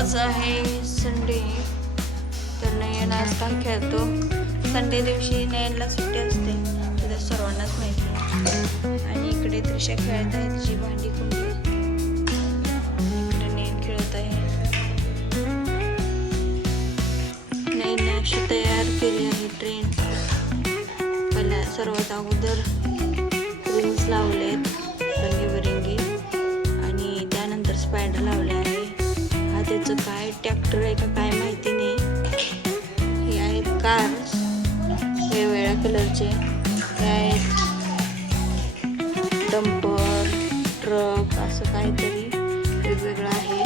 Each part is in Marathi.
आज आहे संडे, तर नयन आज काय खेळतो. संडे दिवशी नयनला सुट्टी असते, तर सर्वांनाच माहिती आहे. आणि इकडे त्रिशा खेळत आहे, तिची भांडी कुंडी. इकडे नयन खेळत आहे. नयनने अशी तयार केली आहे ट्रेन. पहिला सर्वात अगोदर रिंग्स लावलेत रंगीबेरंगी, आणि त्यानंतर स्पायडर लावले आहे. हा त्याचं काय ट्रॅक्टर आहे का काय माहिती नाही. हे आहेत कार्स वेगवेगळ्या कलरचे. हे आहेत डंपर, ट्रक, असं काहीतरी वेगवेगळं आहे.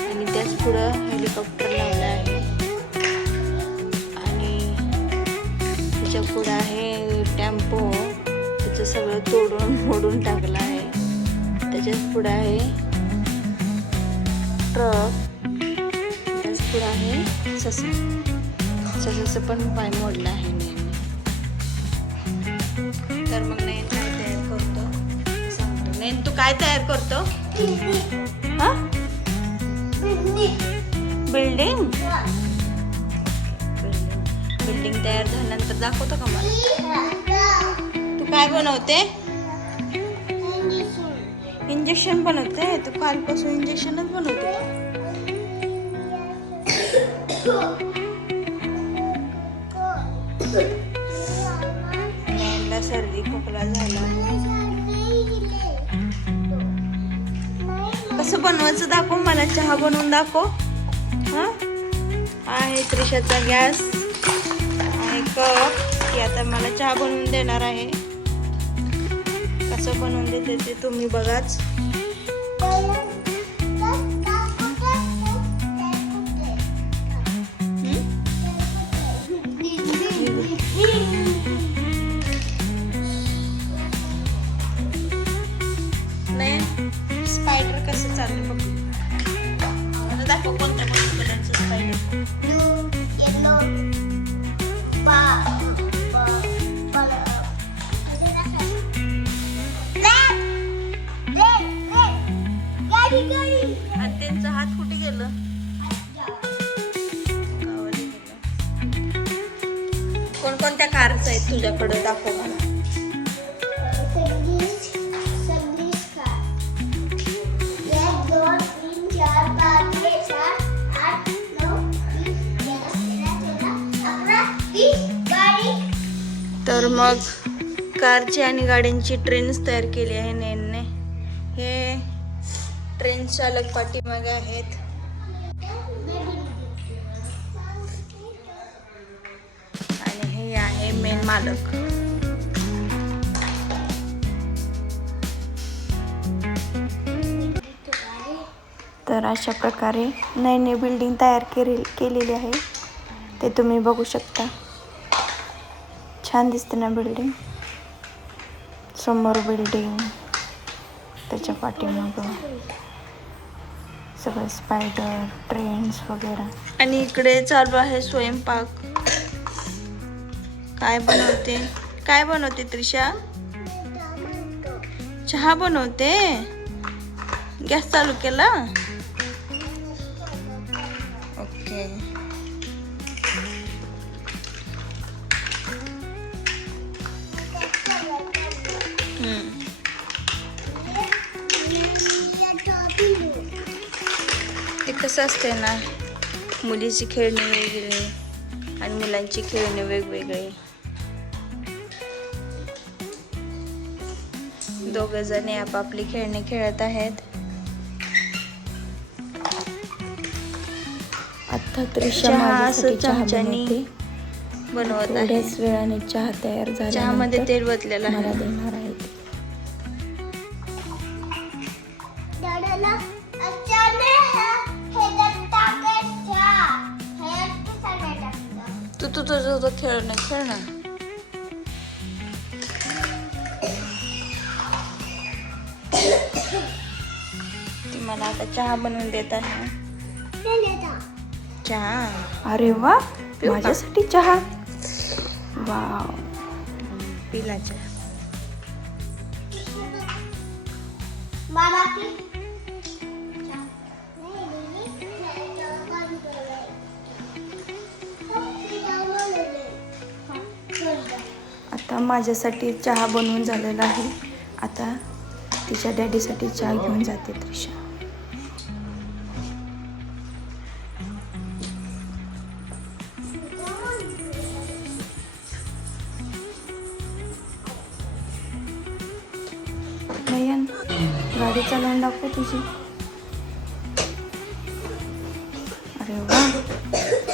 आणि त्याच पुढं हेलिकॉप्टर लावलं आहे. आणि त्याच्या पुढं आहे टेम्पो, त्याचं सगळं तोडून मोडून टाकलं आहे. त्याच्याच पुढं आहे ट्रक, त्याच पुढं आहे ससाचं पण पाय मोडलं आहे नयन. तर मग नयन काय तयार करतो सांगतो. नयन तू काय तयार करतो? हा, बिल्डिंग तयार झाल्यानंतर दाखवतो का मला? तू काय बनवते? इंजेक्शन बनवते. तू कालपासून इंजेक्शनच बनवते. नयनला सर्दी खोकला झाला. कसं बनवायचं दाखव मला. चहा बनवून दाखव. हा आहे त्रिशाचा गॅस आहे कप, की आता मला चहा बनवून देणार आहे. कसं बनवून देते ते तुम्ही बघाच. नाही स्पायडर कसं चाललं बघ. मला दाखव कोणत्या कलरचं स्पायडर. आणि त्यांचा हात कुठे गेलं? कोणकोणत्या कारच आहेत तुझ्याकडे दाखव मला. तर मग कारची आणि गाड्यांची ट्रेन्स तयार केली आहे नयनने. हे ट्रेन चालक पाठीमागे आहेत. आणि हे आहे मेन मालक. तर अशा प्रकारे नयनने बिल्डिंग तयार केलेली आहे. ते तुम्ही बघू शकता. छान दिसते ना बिल्डिंग. समोर बिल्डिंग, त्याच्या पाठीमागं सगळं स्पायडर, ट्रेन्स वगैरे. आणि इकडे चालू आहे स्वयंपाक. काय बनवते त्रिशा? चहा बनवते. गॅस चालू केला. ओके. ते कसं असते ना, मुलीची खेळणी वेगळी आणि मुलांची खेळणी वेगवेगळी. दोघं जणी आपापली खेळणी खेळत आहेत. आता त्रिशा असं चमच्यानी बनवत आहे. थोड्याच वेळाने चहा तयार झाला. चहामध्ये तेल वतलेलं मला देणार आहे. तू खेळ ना. ती मला आता चहा बनवून देत आहे. चहा. अरे वा, माझ्यासाठी चहा. वाव, पिला चहा. माझ्यासाठी चहा बनवून झालेला आहे. आता तिच्या डॅडीसाठी चहा घेऊन जाते त्रिशा. नयन, गाडी चालवून दाखव तुझी. अरे वा,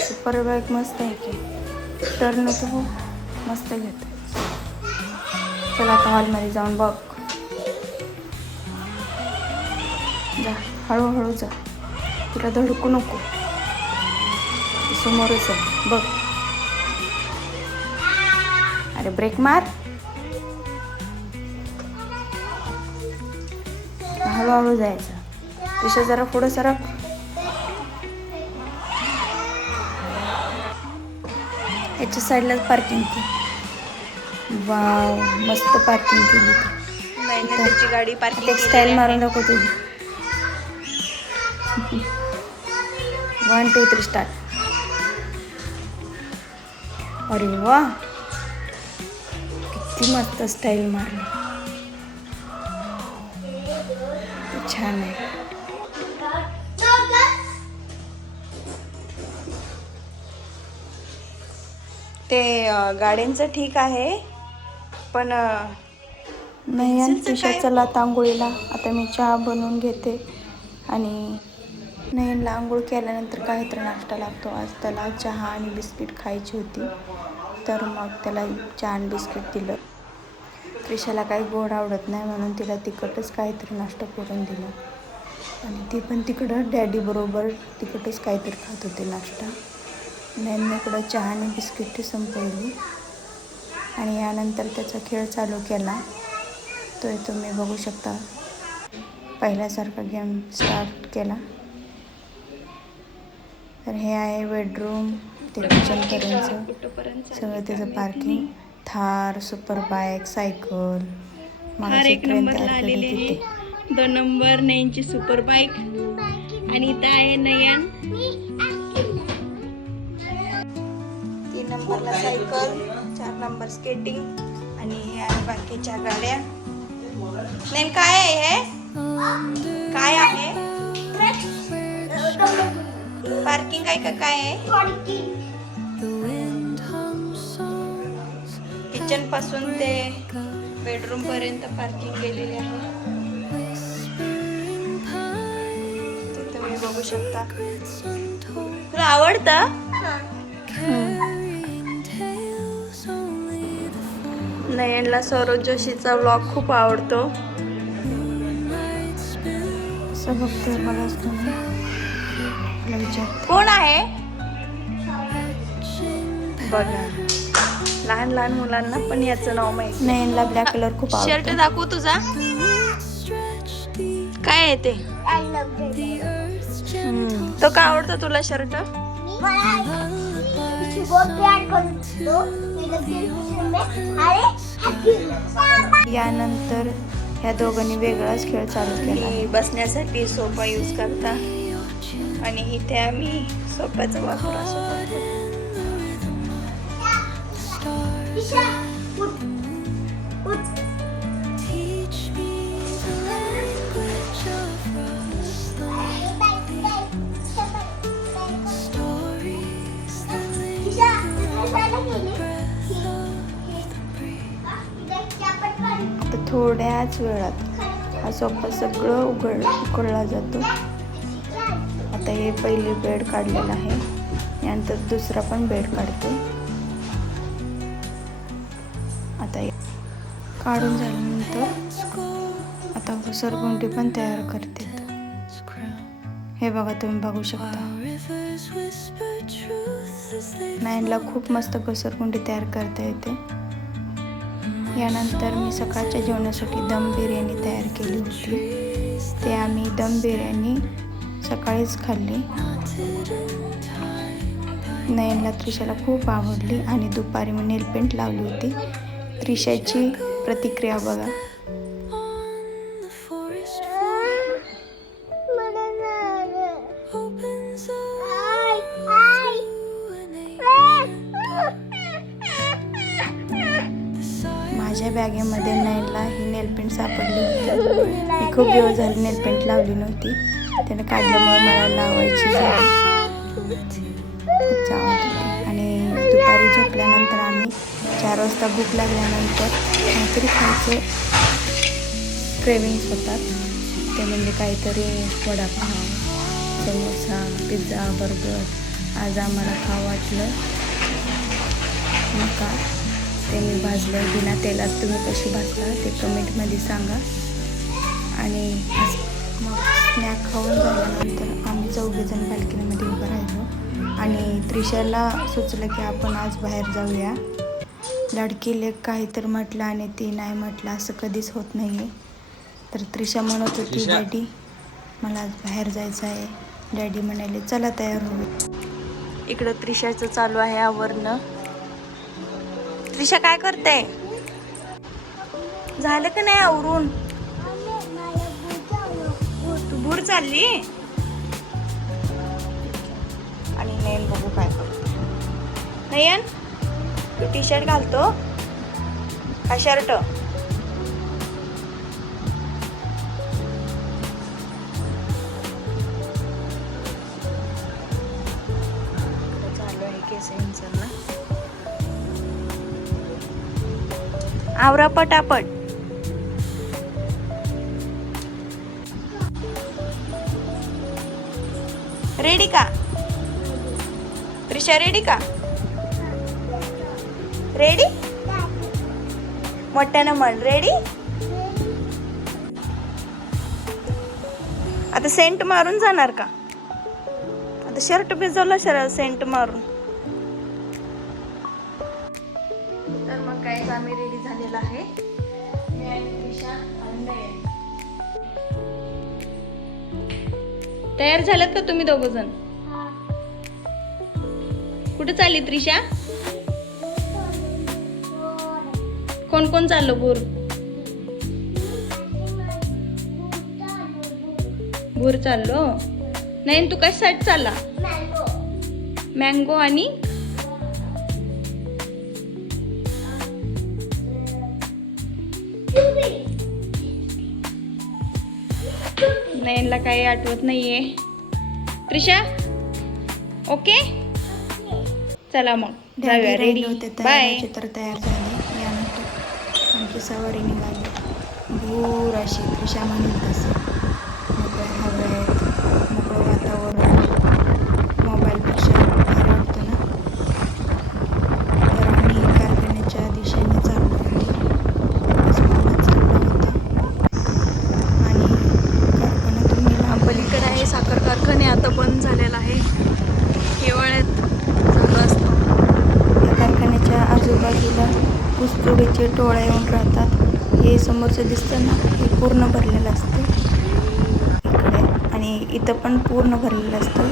सुपर बाईक मस्त आहे की. टर्न तो मस्त घेतो. चला आता हॉलमध्ये जाऊन बघ. जा, हळूहळू जा, तुला धडकू नको. समोरच आहे बघ. अरे ब्रेक मार. हळूहळू जायचं. त्रिशा जरा पुढं सरक. याच्या साईडला पार्किंग केली. वाव, मस्त पार्किंग केली. त्याची गाडी पार्किंग. एक स्टाईल मारून दाखव तुझी. 1 2 3 स्टार्ट. अरे वा, किती मस्त स्टाईल मारली. छान आहे. ते गाड्यांचं ठीक आहे, पण नाही. त्रिशा चला आंघोळीला. आता मी चहा बनवून घेते. आणि नयनला आंघोळ केल्यानंतर काहीतरी नाश्ता लागतो. आज त्याला चहा आणि बिस्किट खायची होती, तर मग त्याला चहा आणि बिस्किट दिलं. त्रिशाला काही गोड आवडत नाही, म्हणून तिला तिखटच काहीतरी नाश्ता करून दिला. आणि ती पण तिकडं डॅडीबरोबर तिखटच काहीतरी खात होते नाश्ता. नयनने इकडं चहा आणि बिस्किट संपवली. आणि यानंतर त्याचा खेळ चालू केला. तो तुम्ही बघू शकता. पहिल्यासारखा गेम स्टार्ट केला. तर हे आहे बेडरूम, ते किचनपर्यंतचं सगळं त्याचं parking. Thar, super bike, cycle. Thar 1 नंबरला आलेली आहे. 2 नंबर नयनची सुपर बाईक. आणि इथं आहे नयन. 3 नंबरला सायकल, 4 नंबर स्केटिंग. आणि हे आहे बाकीच्या गाड्या. नयन, काय आहे हे? काय आहे? पार्किंग आहे का काय आहे? किचन पासून ते बेडरूम पर्यंत पार्किंग केलेली आहे. ते तुम्ही बघू शकता. तुला आवडतं? नयनला सौरभ जोशीचा व्लॉग खूप आवडतो. असं बघतोय बघाच तुम्ही. कोण आहे बघा. लहान लहान मुलांना पण याचं नाव माहिती. नयनला ब्लॅक कलर खूप आवडतो. शर्ट दाखवू तुझा. काय आहे ते? तो का आवडतो तुला शर्ट? यानंतर ह्या दोघांनी वेगळाच खेळ चालू केला. बसण्यासाठी सोफा यूज करता. आणि इथे आम्ही सोफ्याचा वापर असतो. आता थोड्याच वेळात हा सोफा सगळं उकळला जातो. आता हे पहिले बेड काढलेलं आहे. यानंतर दुसरा पण बेड काढतो. आता काढून झाल्यानंतर आता घसरगुंडी पण तयार करते. हे बघा, तुम्ही बघू शकता. नयनला खूप मस्त घसरगुंडी तयार करता येते. यानंतर मी सकाळच्या जेवणासाठी दम बिर्याणी तयार केली होती. ते आम्ही दम बिर्याणी सकाळीच खाल्ली. नयनला त्रिशाला खूप आवडली. आणि दुपारी मी नेलपेंट लावली होती. त्रिशाची प्रतिक्रिया बघा. बॅगेमध्ये नयनला ही नेलपेंट सापडली होती. मी खूप दिवस झाले नेलपेंट लावली नव्हती. त्याने काढल्यामुळे मला लावायची झाली. खूप आवडत होती. आणि दुपारी झोपल्यानंतर आम्ही 4 वाजता भूक लागल्यानंतर काहीतरी खायचं क्रेविंग्स होतात. ते म्हणजे काहीतरी वडापाव, समोसा, पिझ्झा, बर्गर. आज आम्हाला खावं वाटलं मका. ते मी भाजलं बिना तेलात. तुम्ही कशी भाजता ते कमेंटमध्ये सांगा. आणि मग स्नॅक खाऊन झाल्यानंतर आम्ही 4 जण बाल्कनीमध्ये उभं राहिलो. आणि त्रिशाला सुचलं की आपण आज बाहेर जाऊया. लाडकी लेक काही तर म्हटलं आणि ती नाही म्हटलं, असं कधीच होत नाही आहे. तर त्रिशा म्हणत होती, डॅडी मला आज बाहेर जायचं आहे. डॅडी म्हणाले चला तयार होऊ. इकडं त्रिशाचं चालू आहे आवरणं. त्रिशा काय करते? झालं का नाही आवरून? तू भूर चालली. आणि नयन बघू काय करतो. नयन तू टी शर्ट घालतो का शर्ट? चालू आहे केस इंचरला. आवरा पटापट. रेडी का त्रिशा? रेडी का? रेडी? मोठ्यानं म्हण रेडी. आता सेंट मारून जाणार का? आता शर्ट भिजवला सेंट मारून. तर मग काय आम्ही रेडी झालेला आहे. मी आणि त्रिशा आणि नयन. तयार झालात का तुम्ही 2 जण? कुठे चालली त्रिशा? कोण कोण चाललो? भूर चाललो. नाही तू कशासाठी चालला? मँगो आणि नयनला काही आठवत नाहीये. त्रिशा ओके चला मग जाऊया. Ready bye. चित्र तयार झाले. यानंतर आमची सवारी निघाली. भूर अशी त्रिशा म्हणेल तसं. मोकळ्या हवेत, मोकळं वातावरण, मोबाईलपेक्षा भारी वाटतं ना. तर आम्ही कारखान्याच्या दिशेने चाललो होतो. चालला होता. आणि कारखान्यातून मी पलीकडे आहे साखर कारखाने. आता बंद झालेला आहे. हिवाळ्यात चालू असतो. या कारखान्याच्या आजूबाजूला ऊसतोडीचे टोळ्या येऊन राहतात. हे समोरचं दिसतं ना, हे पूर्ण भरलेलं असतं इकडे. आणि इथं पण पूर्ण भरलेलं असतं.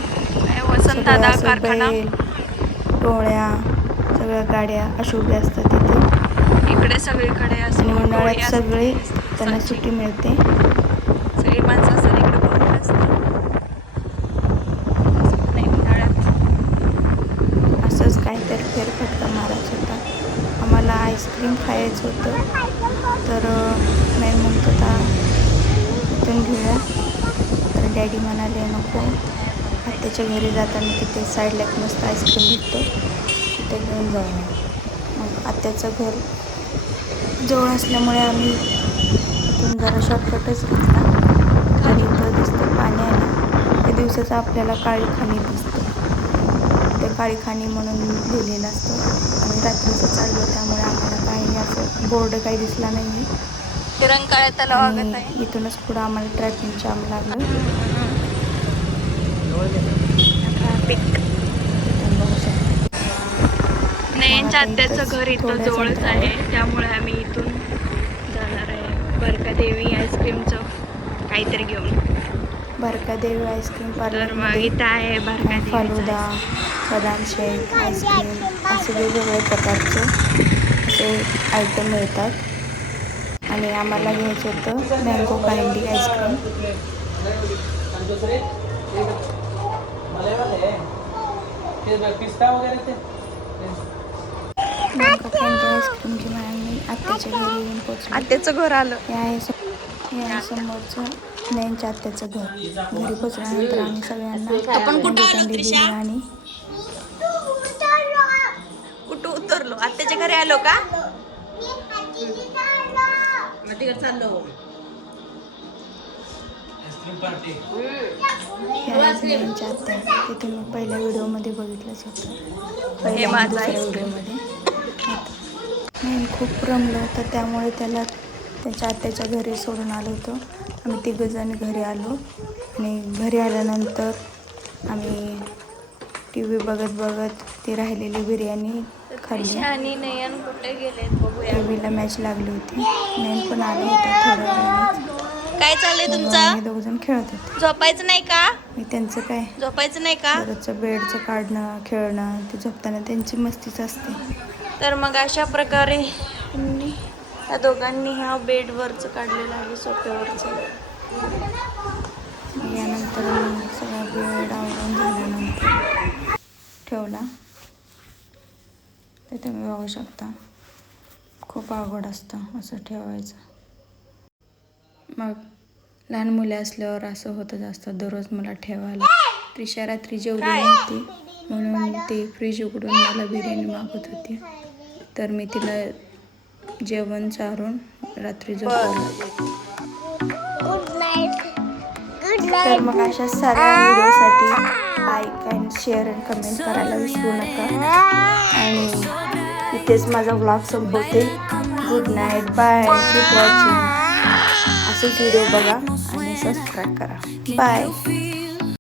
वसंत दादा कारखाना. बैल, टोळ्या, सगळ्या गाड्या अशा उभ्या असतात इथे. इकडे सगळीकडे असं आणि उन्हाळ्यात सगळे त्यांना सुट्टी मिळते. सगळी माणसं असतात इकडे बघून असतात. नाही उन्हाळ्यात असंच काहीतरी फेरफटका मारायचा होता. आम्हाला आईस्क्रीम खायचं होतं. तर नाही म्हणत होता इथून घेऊया. तर डॅडी म्हणाले नको, आत्याच्या घरी जाताना तिथे साईडला एक मस्त आईस्क्रीम भेटतो, तिथे घेऊन जाऊया. मग आत्याचं घर जवळ असल्यामुळे आम्ही इथून जरा शॉर्टकटच घेतला. खाली इथं दिसतं पाणी आहे ना, त्या दिवसाचं आपल्याला काळी खाणी दिसतं. ते काळी खाणी म्हणून लिहिलेलं असतं. आम्ही रात्रीचं चाललो त्यामुळे आम्हाला काही असं बोर्ड काही दिसला नाही. ते रंकाळ्या तलावागत आहे. इथूनच पुढं आम्हाला ट्रॅफिक जाम लागलं. नयनच्या आत्याचं घर इथं जवळच आहे, त्यामुळे आम्ही इथून जाणार आहे बरका देवी आईस्क्रीमचं काहीतरी घेऊन. बरका देवी आईस्क्रीम तर पार्लर मग इथं आहे बरका फालुदा, बदाम शेक, आईस्क्रीम असे वेगवेगळ्या प्रकारचे असे आयटम मिळतात. आणि आम्हाला घ्यायचं होतं mango candy ice cream. Mango candy ice cream घेऊन आम्ही आत्याच्या घरी येऊन पोचलो. आत्याचं घर आलं. हे आहे समोरचं नयनच्या आत्याचं घर. घरी पोचल्यानंतर आम्ही सगळ्यांना आपण कुठं आलो, थंडी दिली आणि कुठं उतरलो? आत्याच्या घरी आलो का? नयनच्या आत्या तिथे मी पहिल्या व्हिडिओमध्ये बघितलंच होतं. पहिल्या माझं दुसऱ्या आईस्क्रीम. व्हिडिओमध्ये नयन खूप रमलं होतं, त्यामुळे त्याला त्याच्या आत्याच्या घरी सोडून आलो होतो. आम्ही तिघंजण घरी आलो आणि घरी आल्यानंतर आम्ही टी व्ही बघत बघत ती राहिलेली बिर्याणी खाल्ली. आणि नयन कुठे गेले बघूया. टी व्हीला मॅच लागली होती. नयन पण आलं होतं थोड्या वेळाने. काय चाललंय मग तुमचं? आम्ही दोघंजण खेळत होते. झोपायचं नाही का? मी त्यांचं काय झोपायचं नाही का? दररोजचं बेडचं काढणं खेळणं ते झोपताना त्यांची मस्तीच असते. तर मग अशा प्रकारे या दोघांनी ह्या बेडवरचं काढलेलं आहे, सोफ्यावरचं. यानंतर मी सगळा बेड आवरून झाल्यानंतर ठेवला. ते तुम्ही बघू शकता, खूप अवघड असतं असं ठेवायचं. मग लहान मुले असल्यावर असं होतं असतं दररोज मला ठेवायला. त्रिशा रात्री जेवली नव्हती म्हणून ती फ्रीज उघडून मला बिर्याणी मागत होती. तर मी तिला जेवण चारून रात्री झोपवलं. तर मग अशा साऱ्या व्हिडिओसाठी like and share and comment करायला विसरू नका. आणि इथेच माझा व्लॉग संपवते. Good night, bye, keep watching. असेच व्हिडिओ बघा आणि सबस्क्राईब करा. बाय.